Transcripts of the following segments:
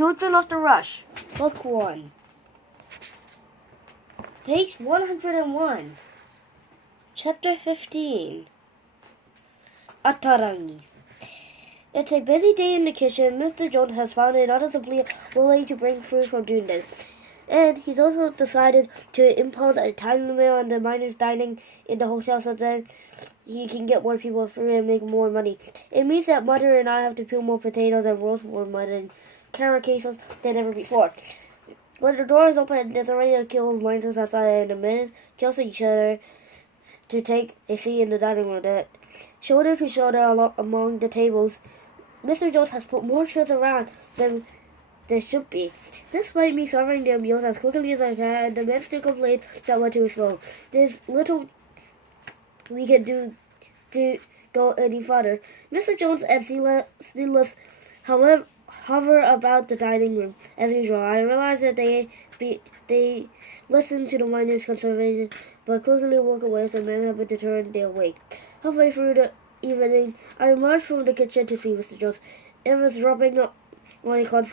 Children of the Rush, Book 1. Page 101. Chapter 15. Atarangi. It's a busy day in the kitchen. Mr. Jones has found it noticeably willing to bring food from Dunedin. And he's also decided to impose a time limit on the miners dining in the hotel so that he can get more people free and make more money. It means that Mother and I have to peel more potatoes and roast more mutton carrot cases than ever before. When the door is open, there's already a queue of miners outside, and the men jostle each other to take a seat in the dining room. Shoulder to shoulder among the tables, Mr. Jones has put more chairs around than there should be. Despite me serving their meals as quickly as I can, and the men still complain that we're too slow. There's little we can do to go any further. Mr. Jones and Silas, however, hover about the dining room as usual. I realize that they listen to the miners' conversation, but quickly walk away if the men happen to turn their way. Halfway through the evening, I emerged from the kitchen to see Mr. Jones. It was dropping on a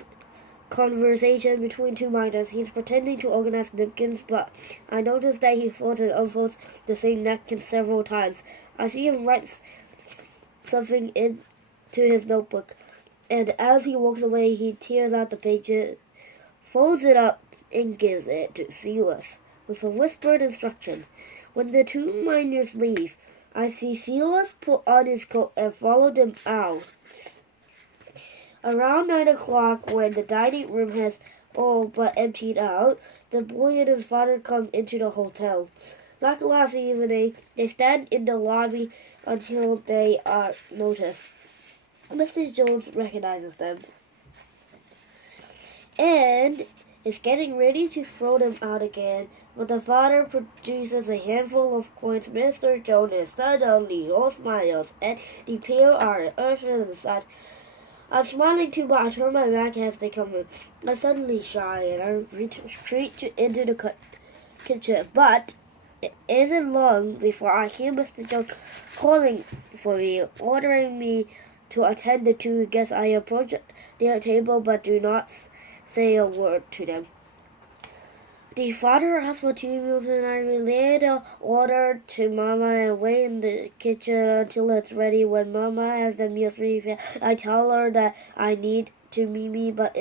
conversation between two miners. He's pretending to organize napkins, but I noticed that he folds and unfolds the same napkin several times. I see him write something into his notebook, and as he walks away, he tears out the pages, folds it up, and gives it to Silas with a whispered instruction. When the two miners leave, I see Silas put on his coat and follow them out. Around 9 o'clock, when the dining room has all but emptied out, the boy and his father come into the hotel. Like last evening, they stand in the lobby until they are noticed. Mr. Jones recognizes them and is getting ready to throw them out again, but the father produces a handful of coins. Mr. Jones is suddenly all smiles, and the pair are ushered inside. I'm smiling too, but I turn my back as they come in. I'm suddenly shy, and I retreat into the kitchen, but it isn't long before I hear Mr. Jones calling for me, ordering me to attend the two guests. I approach their table, but do not say a word to them. The father asks for 2 meals, and I relay the order to Mama and wait in the kitchen until it's ready. When Mama has the meals ready, I tell her that I need to Mimi, but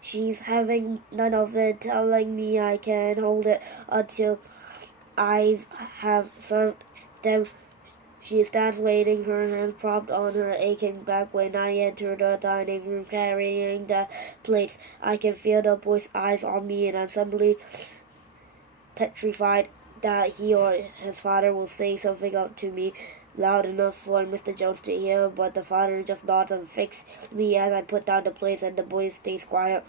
she's having none of it, telling me I can hold it until I have served them. She stands waiting, her hand propped on her aching back. When I enter the dining room carrying the plates, I can feel the boy's eyes on me, and I'm suddenly petrified that he or his father will say something up to me loud enough for Mr. Jones to hear, but the father just nods and fixes me as I put down the plates, and the boy stays quiet.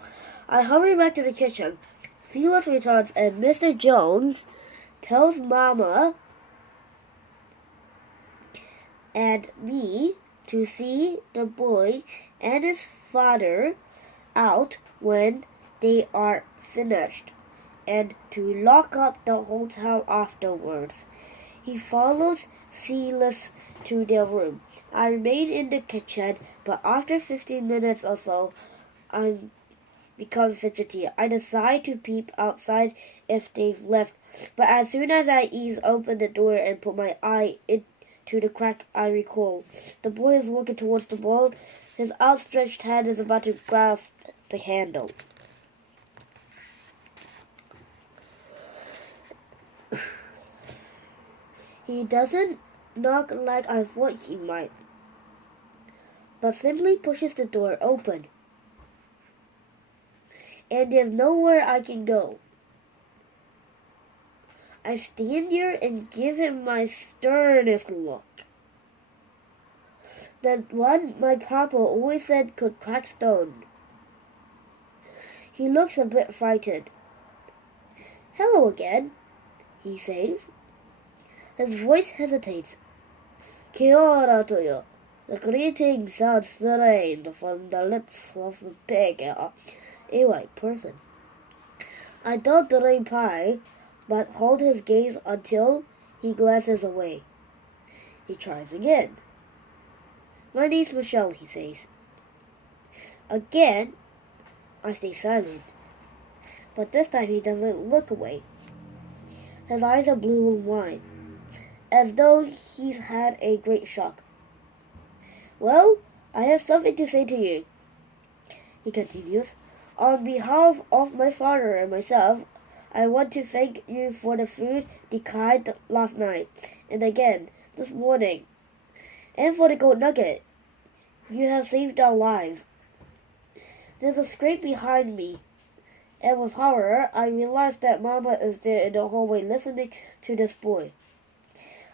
I hurry back to the kitchen. Silas returns, and Mr. Jones tells Mama and me to see the boy and his father out when they are finished, and to lock up the hotel afterwards. He follows Silas to their room. I remain in the kitchen, but after 15 minutes or so, I become fidgety. I decide to peep outside if they've left, but as soon as I ease open the door and put my eye into the crack, I recall. The boy is walking towards the wall. His outstretched hand is about to grasp the handle. He doesn't knock like I thought he might, but simply pushes the door open. And there's nowhere I can go. I stand here and give him my sternest look. The one my papa always said could crack stone. He looks a bit frightened. "Hello again," he says. His voice hesitates. "Kia ora to you." The greeting sounds strange from the lips of a pig, a white person. I don't reply, but hold his gaze until he glances away. He tries again. "My name's Michelle," he says. Again, I stay silent. But this time he doesn't look away. His eyes are blue and wide, as though he's had a great shock. Well, I have something to say to you, he continues. On behalf of my father and myself, I want to thank you for the food declined last night, and again this morning, and for the gold nugget. You have saved our lives. There's a scrape behind me, and with horror, I realize that Mama is there in the hallway listening to this boy.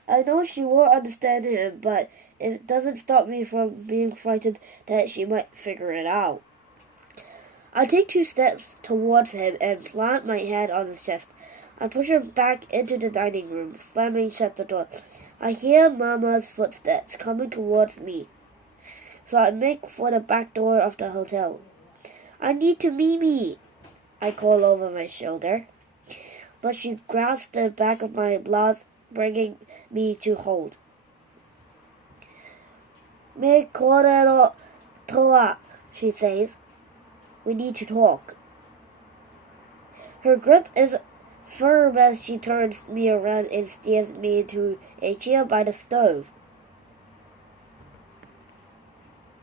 I know she won't understand him, but it doesn't stop me from being frightened that she might figure it out. I take 2 steps towards him and plant my hand on his chest. I push him back into the dining room, slamming shut the door. I hear Mama's footsteps coming towards me, so I make for the back door of the hotel. I need to Mimi, I call over my shoulder, but she grasps the back of my blouse, bringing me to hold. Me korero toa, she says. We need to talk. Her grip is firm as she turns me around and steers me into a chair by the stove.